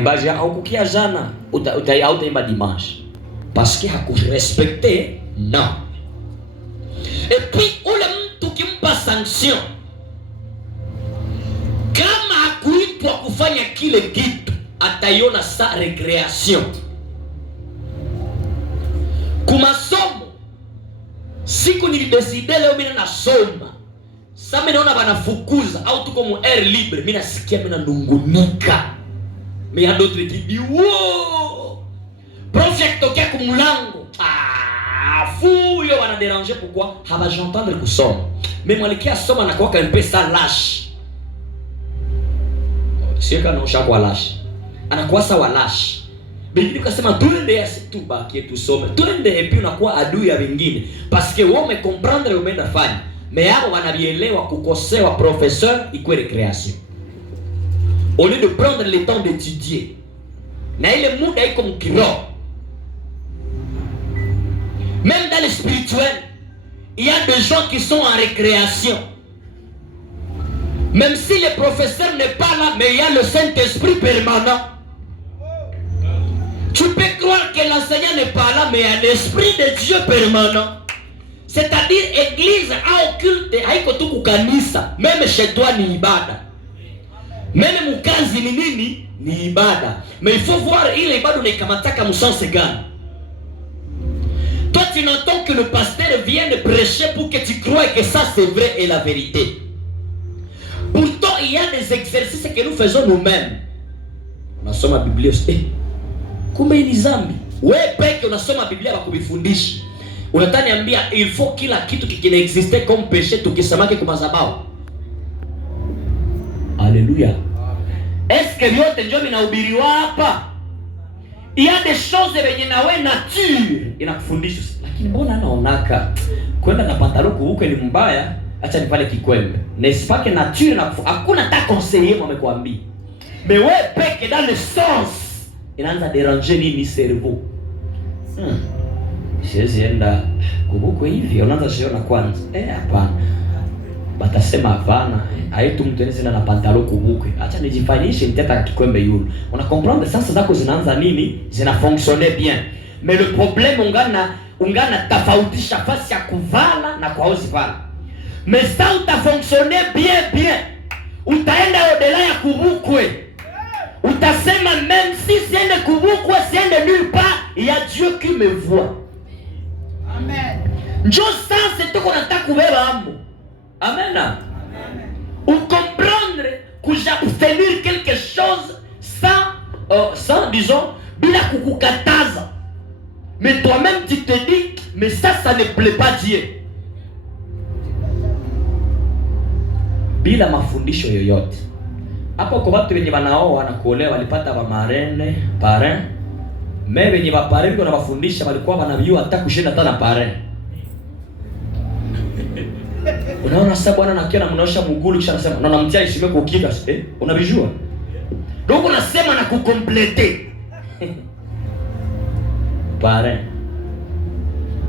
Baje haukukia jana utaimba dimanche parce que hakurespecte non. Et puis ule mtu kimpa sanction kama hakuitwa kufanya kile kitu ataiona sa recreation. Kumasomo siku nilideside leo mimi nasoma sasa, mimi naona banafukuza au tuko mu air libre, mimi nasikia mimi nanungunika. Mais il y a d'autres qui disent wow, prof tokia kumulango fou yo wana déranger. Pourquoi? Haba j'entendre kusoma. Mais mwalikia soma na kwa un peu ça lâche. Sio kana ushakuwa lâche. Anakuwa sawa lâche. Bingine ukasema tuende ya situ baki tusome. Tuende et puis unakuwa adui ya wengine parce que wewe comprendre umeenda fanya. Mais hao wanabielewa kukosewa professeur ikwe recréation. Au lieu de prendre le temps d'étudier, na ile muda iko mkiroho. Même dans le spirituel, il y a des gens qui sont en récréation. Même si le professeur n'est pas là, mais il y a le Saint-Esprit permanent. Tu peux croire que l'enseignant n'est pas là, mais il y a l'Esprit de Dieu permanent. C'est-à-dire, église a occulte, haiko tu kukanisa, même chez toi ni ibada. Même mukazi ni nini? Ni ibada. Mais il faut voir ile ibada unaikamata mu sens gani. Toi tu n'entends que le pasteur vienne prêcher pour que tu crois que ça c'est vrai et la vérité. Pourtant il y a des exercices que nous faisons nous-mêmes. Unasoma Biblia kumbe ni zambi. Wewe peke unasoma Biblia bakubifundisha. Unataka niambia il faut kila kitu kinaexiste comme péché tukisamake kwa madhabahu. Alléluia. Est-ce que vyote ndio vinahubiriwa hapa? Il y a des choses venye nawe nature inakufundisha, lakini mbona anaonaka kwenda na pantaloku huko ni mbaya, acha nipale kikwembe. Nesipake nature na hakuna ta conseiller amekwambia. Mais wewe peke dans le sens inaanza déranger nini cerveau. Siwezi enda kubuko hivi, unaanza shiona kwanza. Hapana. Batasema hapana, haitu mtenezi na pantalo kubukwe. Acha nijifanyishe nitata kikwembe yule. Una comprendre sasa zako zinaanza nini? Zina fonctionner bien. Mais le problème ungana tofautisha fasi ya kuvala na kwa usivala. Mais ça uta fonctionner bien. Utaenda au-delà ya kubukwe. Utasema même si siende kubukwe, siende nulle part, il y a Dieu qui me voit. Amen. Njo sasa tuko nataka kubeba ambo. Amen. Ou comprendre que j'abstenir quelque chose sans disons, bila kukukataza. Mais toi-même tu te dis, mais ça ne plaît pas Dieu. Bila mafundisho yoyote. Hapo kwa watu wenye wanaoa wanakuolewa walipata wa marene, parrain. Mais wenye wa parrain kuna wafundisha walikuwa wanajua hata kushinda hata na parrain. Unaona sasa bwana nakiona mnaosha mgulu kisha anasema na namtia heshima kwa ukika unavijua. Ndio unasema na kukomplete. Pare.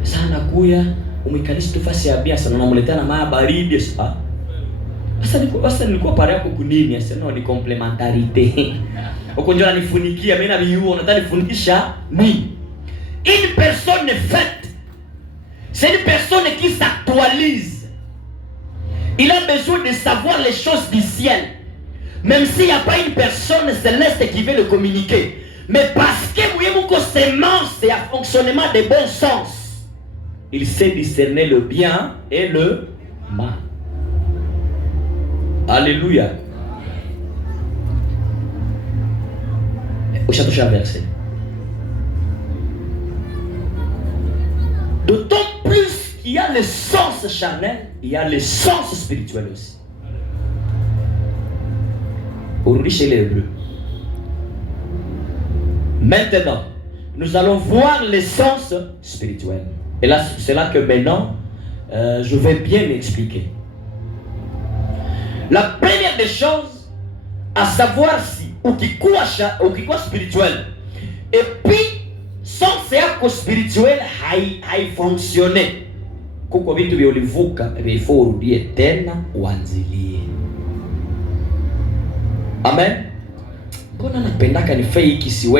Sana kuya umekalisha tufasi ya bia sana unamletea na maa baridi sasa. Sasa nilikuwa pare yako kunini sasa no ni complémentarité. Uko njoo anifunikia mimi na biu unataka nifundisha nini? Une personne faite. C'est une personne qui s'actualise. Il a besoin de savoir les choses du ciel. Même s'il n'y a pas une personne céleste qui veut le communiquer. Mais parce que vous voyez beaucoup sémence et un fonctionnement de bon sens, il sait discerner le bien et le mal. Alléluia. Au chapitre verset. D'autant plus il y a le sens charnel, il y a le sens spirituel aussi. Aujourd'hui chez les Hébreux. Maintenant, nous allons voir le sens spirituel. Et là, c'est là que maintenant, je vais bien expliquer. La première des choses, à savoir si, ou qui quoi spirituel, et puis, sans cercle spirituel, il fonctionner. Kuko vitu vya ulivuka vifo urudie tena uanzilie. Amen. Mbona napendaka ni fake siwezi